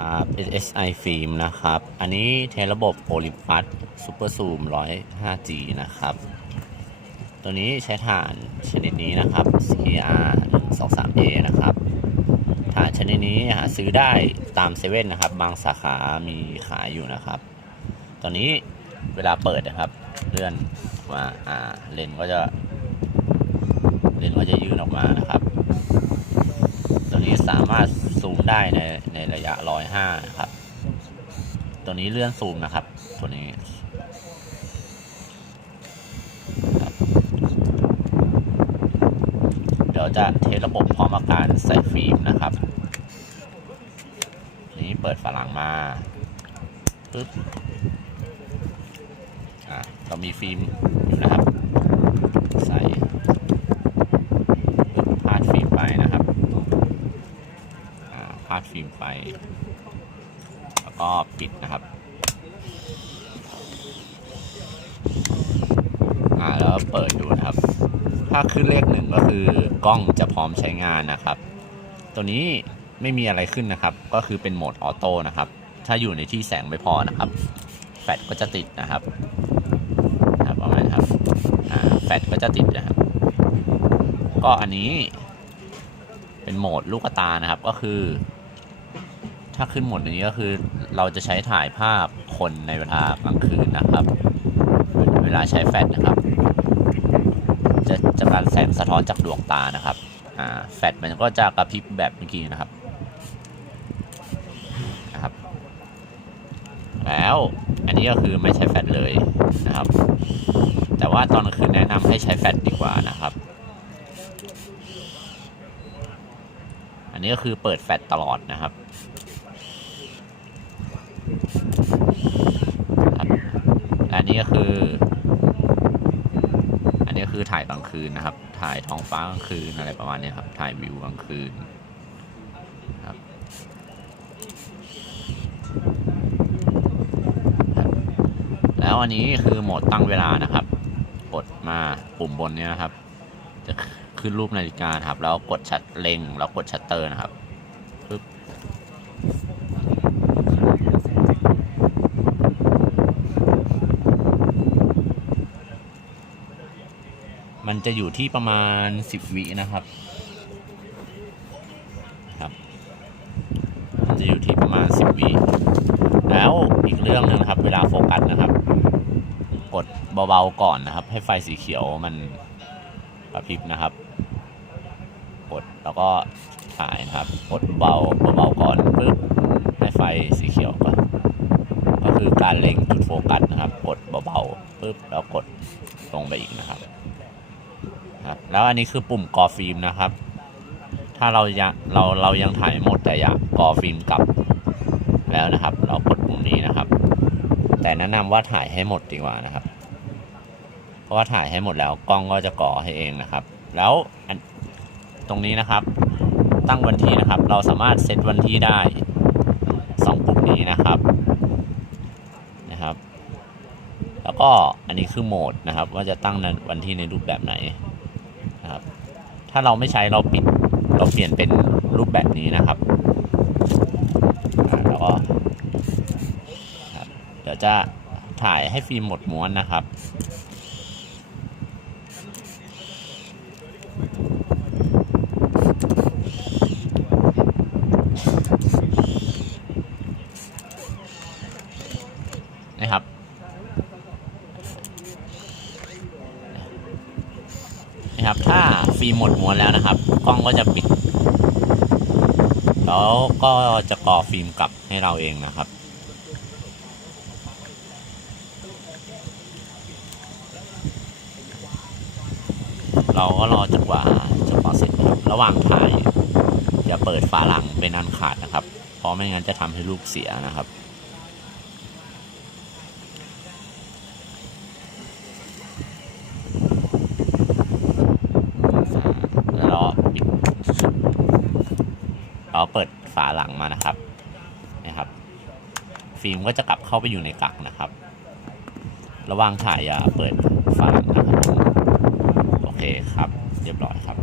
ครับ SSI ฟิล์มนะครับ อันนี้เทระบบ Olympus Super Zoom 105G นะครับ ตัวนี้ใช้ฐานชนิดนี้นะครับ CR 2 3 a นะครับ ฐานชนิดนี้หาซื้อได้ตามเซเว่นนะครับ บางสาขามีขายอยู่นะครับ ตอนนี้เวลาเปิดนะครับ เลื่อนมาอ่าเลนก็จะเลนก็จะยื่นออกมานะครับ สามารถซูมได้ในในระยะ105นะครับ ตัวนี้เลื่อนซูมนะครับ ตัวนี้ครับเดี๋ยวจะเทสระบบพร้อมอาการใส่ฟิล์มนะครับ นี้เปิดฝาหลังมาปึ๊บอ่าเรามีฟิล์มอยู่นะครับ ใส่ปึ๊บพาดฟิล์มไปนะครับ อ่ ไป แล้วก็ปิดนะครับอ่าแล้วเปิดดูนะครับ ถ้าขึ้นเลขหนึ่งก็คือกล้องจะพร้อมใช้งานนะครับ ตัวนี้ไม่มีอะไรขึ้นนะครับ ก็คือเป็นโหมดออโต้นะครับ ถ้าอยู่ในที่แสงไม่พอนะครับ แฟลชก็จะติดนะครับครับประมาณครับอ่าแฟลชก็จะติดนะครับ ก็อันนี้เป็นโหมดลูกตานะครับก็คือ ถ้าขึ้นหมดนี้ก็คือเราจะใช้ถ่ายภาพคนในเวลากลางคืนนะครับ เวลาใช้แฟลชนะครับ จะจะการแสงสะท้อนจากดวงตานะครับอ่าแฟลชมันก็จะกระพริบแบบเมื่อกี้นะครับนะครับ แล้วอันนี้ก็คือไม่ใช้แฟลชเลยนะครับ แต่ว่าตอนกลางคืนแนะนำให้ใช้แฟลชดีกว่านะครับอันนี้ก็คือเปิดแฟลชตลอดนะครับและ อันนี้คือถ่ายกลางคืนนะครับ ถ่ายท้องฟ้ากลางคืนอะไรประมาณนี้ครับ ถ่ายวิวกลางคืนครับแล้วอันนี้คือโหมดตั้งเวลานะครับ กดมาปุ่มบนเนี้ยนะครับ จะขึ้นรูปนาฬิกาครับ แล้วกดชัดเล็งแล้วกดชัตเตอร์นะครับปึ๊บ มันจะอยู่ที่ประมาณ 10วินะครับครับมันจะอยู่ที่ประมาณ 10วิแล้วอีกเรื่องหนึงนะครับ เวลาโฟกัสนะครับ กดเบาๆก่อนนะครับ ให้ไฟสีเขียวมันกระพริบนะครับ กดแล้วก็ถ่ายนะครับ กดเบาเบาๆก่อนปึ๊บให้ไฟสีเขียวก่อนก็คือการเล็งจุดโฟกัสนะครับ กดเบาๆปึ๊บแล้วกดลงไปอีกนะครับ ครับแล้วอันนี้คือปุ่มกอฟิล์มนะครับ ถ้าเรายังเราเรายังถ่ายไม่หมดแต่อยากกอฟิล์มกลับแล้วนะครับ เรากดปุ่มนี้นะครับ แต่แนะนำว่าถ่ายให้หมดดีกว่านะครับ เพราะว่าถ่ายให้หมดแล้วกล้องก็จะก่อให้เองนะครับ แล้วตรงนี้นะครับ ตั้งวันที่นะครับ เราสามารถเซตวันที่ได้สองปุ่มนี้นะครับนะครับ แล้วก็อันนี้คือโหมดนะครับ ว่าจะตั้งวันที่ในรูปแบบไหน ถ้าเราไม่ใช้เราปิด เราเปลี่ยนเป็นรูปแบบนี้นะครับแล้วก็เดี๋ยวจะถ่ายให้ฟิล์มหมดม้วนนะครับ นะครับ ถ้าฟิล์มหมดม้วนแล้วนะครับ กล้องก็จะปิด แล้วก็จะก่อฟิล์มกลับให้เราเองนะครับเราก็รอจนกว่าจะก่อเสร็จครับระหว่างถ่ายอย่าเปิดฝาหลังเป็นอันขาดนะครับ เพราะไม่งั้นจะทำให้รูปเสียนะครับ แล้วเราปิดเราเปิด ฝาหลังมานะครับนะครับ ฟิล์มก็จะกลับเข้าไปอยู่ในกักนะครับ ระหว่างถ่ายอย่าเปิดฝาหลังนะครับโอเคครับ เรียบร้อยครับ